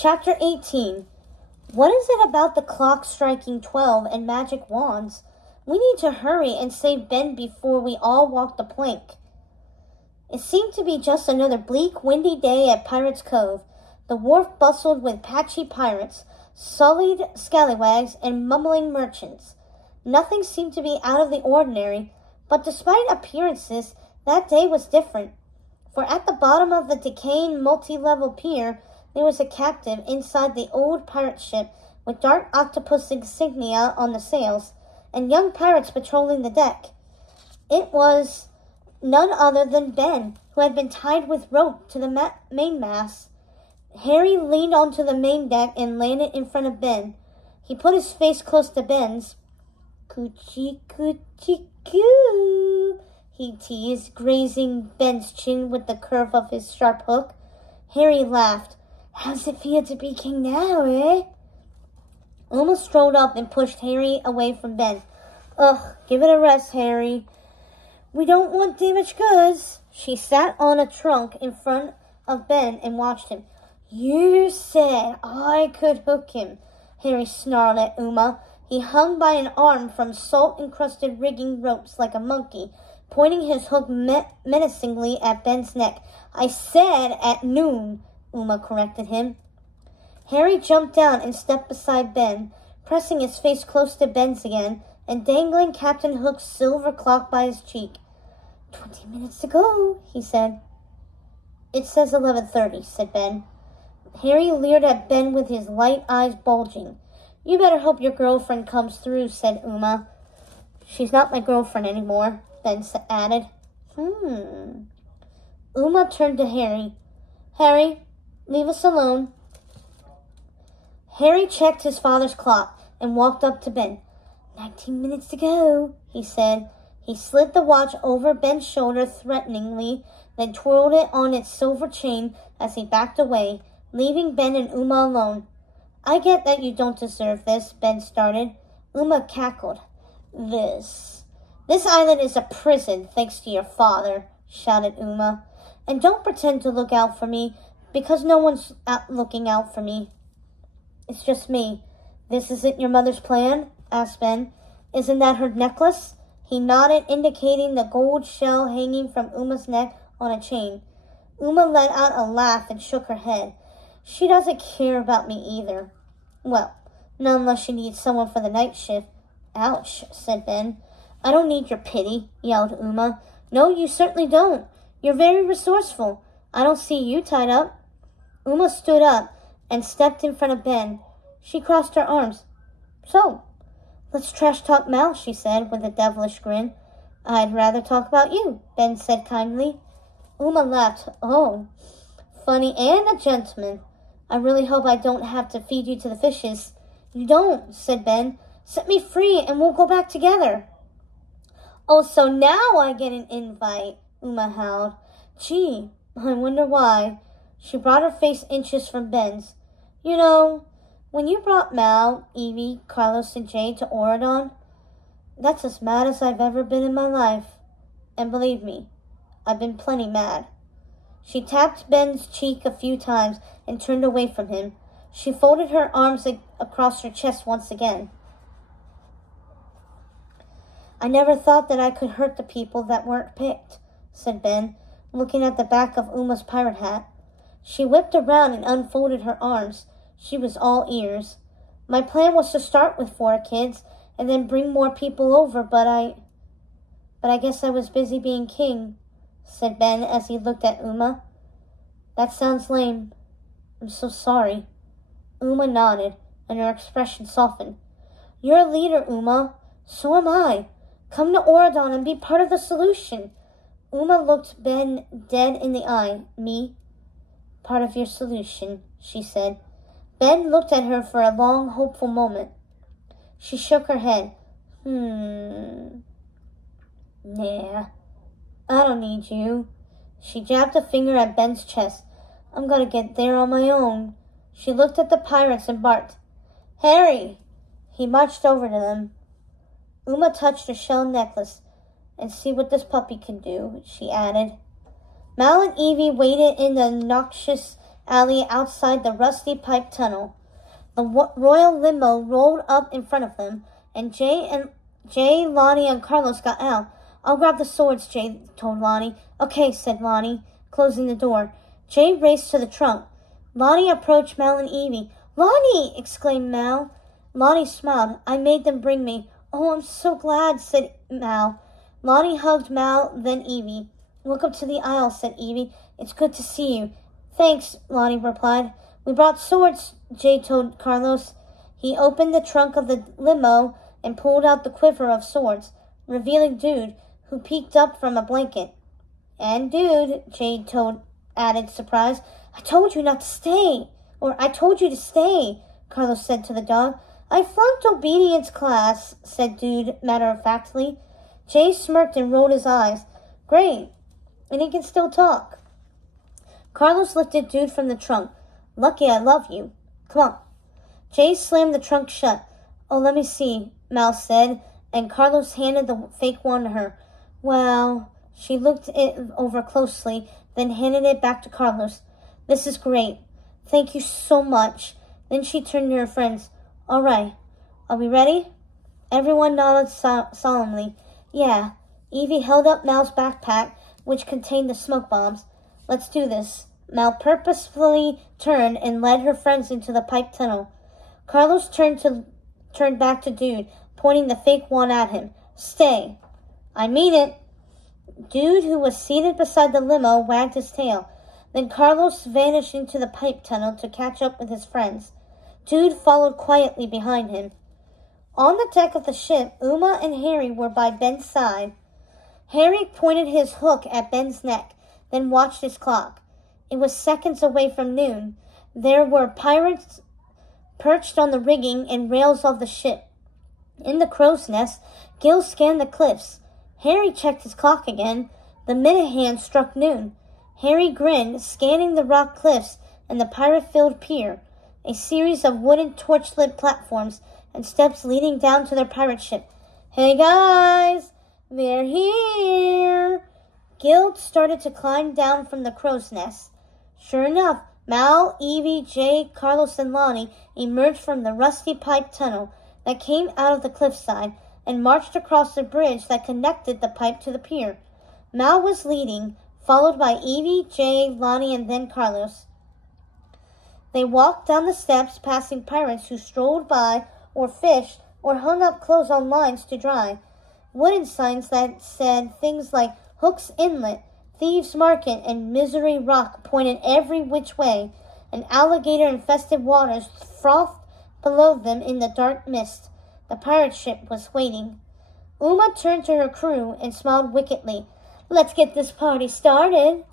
Chapter 18. What is it about the clock striking 12 and magic wands? We need to hurry and save Ben before we all walk the plank. It seemed to be just another bleak, windy day at Pirates' Cove. The wharf bustled with patchy pirates, sullied scallywags, and mumbling merchants. Nothing seemed to be out of the ordinary, but despite appearances, that day was different. For at the bottom of the decaying multi-level pier, there was a captive inside the old pirate ship with dark octopus insignia on the sails, and young pirates patrolling the deck. It was none other than Ben, who had been tied with rope to the mainmast. Harry leaned onto the main deck and landed in front of Ben. He put his face close to Ben's. "Coochie, coochie, coo," he teased, grazing Ben's chin with the curve of his sharp hook. Harry laughed. "How's it feel to be king now, eh?" Uma strolled up and pushed Harry away from Ben. "Ugh, give it a rest, Harry. We don't want damaged goods." She sat on a trunk in front of Ben and watched him. "You said I could hook him," Harry snarled at Uma. He hung by an arm from salt-encrusted rigging ropes like a monkey, pointing his hook menacingly at Ben's neck. "I said at noon," Uma corrected him. Harry jumped down and stepped beside Ben, pressing his face close to Ben's again and dangling Captain Hook's silver clock by his cheek. 20 minutes to go," he said. "It says 11:30, said Ben. Harry leered at Ben with his light eyes bulging. "You better hope your girlfriend comes through," said Uma. "She's not my girlfriend anymore," Ben added. Uma turned to Harry. "Harry, leave us alone." Harry checked his father's clock and walked up to Ben. 19 minutes to go, he said. He slid the watch over Ben's shoulder threateningly, then twirled it on its silver chain as he backed away, leaving Ben and Uma alone. "I get that you don't deserve this," Ben started. Uma cackled. This island is a prison, thanks to your father," shouted Uma. "And don't pretend to look out for me, because no one's looking out for me. It's just me." "This isn't your mother's plan?" asked Ben. "Isn't that her necklace?" He nodded, indicating the gold shell hanging from Uma's neck on a chain. Uma let out a laugh and shook her head. "She doesn't care about me either." "Well, not unless she needs someone for the night shift." "Ouch," said Ben. "I don't need your pity," yelled Uma. "No, you certainly don't. You're very resourceful. I don't see you tied up." Uma stood up and stepped in front of Ben. She crossed her arms. "So, let's trash talk Mal," she said with a devilish grin. "I'd rather talk about you," Ben said kindly. Uma laughed. "Oh, funny and a gentleman. I really hope I don't have to feed you to the fishes." "You don't," said Ben. "Set me free and we'll go back together." "Oh, so now I get an invite," Uma howled. "Gee, I wonder why." She brought her face inches from Ben's. "You know, when you brought Mal, Evie, Carlos, and Jay to Oradon, that's as mad as I've ever been in my life. And believe me, I've been plenty mad." She tapped Ben's cheek a few times and turned away from him. She folded her arms across her chest once again. "I never thought that I could hurt the people that weren't picked," said Ben, looking at the back of Uma's pirate hat. She whipped around and unfolded her arms. She was all ears. "My plan was to start with 4 kids and then bring more people over, but I guess I was busy being king," said Ben as he looked at Uma. "That sounds lame. I'm so sorry." Uma nodded, and her expression softened. "You're a leader, Uma. So am I. Come to Oradon and be part of the solution." Uma looked Ben dead in the eye. "Me? Part of your solution," she said. Ben looked at her for a long, hopeful moment. She shook her head. Nah, I don't need you." She jabbed a finger at Ben's chest. "I'm gonna get there on my own." She looked at the pirates and barked. "Harry!" He marched over to them. Uma touched her shell necklace. "And see what this puppy can do," she added. Mal and Evie waited in the noxious alley outside the rusty pipe tunnel. The royal limo rolled up in front of them, and Jay, Lonnie, and Carlos got out. I'll grab the swords, Jay told Lonnie. Okay, said Lonnie, closing the door. Jay raced to the trunk. Lonnie approached Mal and Evie. Lonnie! Exclaimed Mal. Lonnie smiled. I made them bring me. Oh, I'm so glad, said Mal. Lonnie hugged Mal, then Evie. Welcome to the aisle, said Evie. It's good to see you. Thanks, Lonnie replied. We brought swords, Jay told Carlos. He opened the trunk of the limo and pulled out the quiver of swords, revealing Dude, who peeked up from a blanket. And Dude, Jay added, surprised. I told you not to stay. Or, I told you to stay, Carlos said to the dog. I flunked obedience class, said Dude matter-of-factly. Jay smirked and rolled his eyes. Great. And he can still talk. Carlos lifted Dude from the trunk. Lucky I love you. Come on. Jay slammed the trunk shut. Oh, let me see, Mal said, and Carlos handed the fake wand to her. Well, she looked it over closely, then handed it back to Carlos. This is great. Thank you so much. Then she turned to her friends. All right. Are we ready? Everyone nodded solemnly. Yeah. Evie held up Mal's backpack, which contained the smoke bombs. Let's do this. Mal purposefully turned and led her friends into the pipe tunnel. Carlos turned back to Dude, pointing the fake wand at him. Stay. I mean it. Dude, who was seated beside the limo, wagged his tail. Then Carlos vanished into the pipe tunnel to catch up with his friends. Dude followed quietly behind him. On the deck of the ship, Uma and Harry were by Ben's side. Harry pointed his hook at Ben's neck, then watched his clock. It was seconds away from noon. There were pirates perched on the rigging and rails of the ship. In the crow's nest, Gil scanned the cliffs. Harry checked his clock again. The minute hand struck noon. Harry grinned, scanning the rock cliffs and the pirate-filled pier, a series of wooden torch-lit platforms and steps leading down to their pirate ship. Hey guys, we're here. Gil started to climb down from the crow's nest. Sure enough, Mal, Evie, Jay, Carlos, and Lonnie emerged from the rusty pipe tunnel that came out of the cliffside and marched across the bridge that connected the pipe to the pier. Mal was leading, followed by Evie, Jay, Lonnie, and then Carlos. They walked down the steps, passing pirates who strolled by or fished or hung up clothes on lines to dry. Wooden signs that said things like Hook's Inlet, Thieves' Market, and Misery Rock pointed every which way, and alligator-infested waters frothed below them in the dark mist. The pirate ship was waiting. Uma turned to her crew and smiled wickedly. Let's get this party started.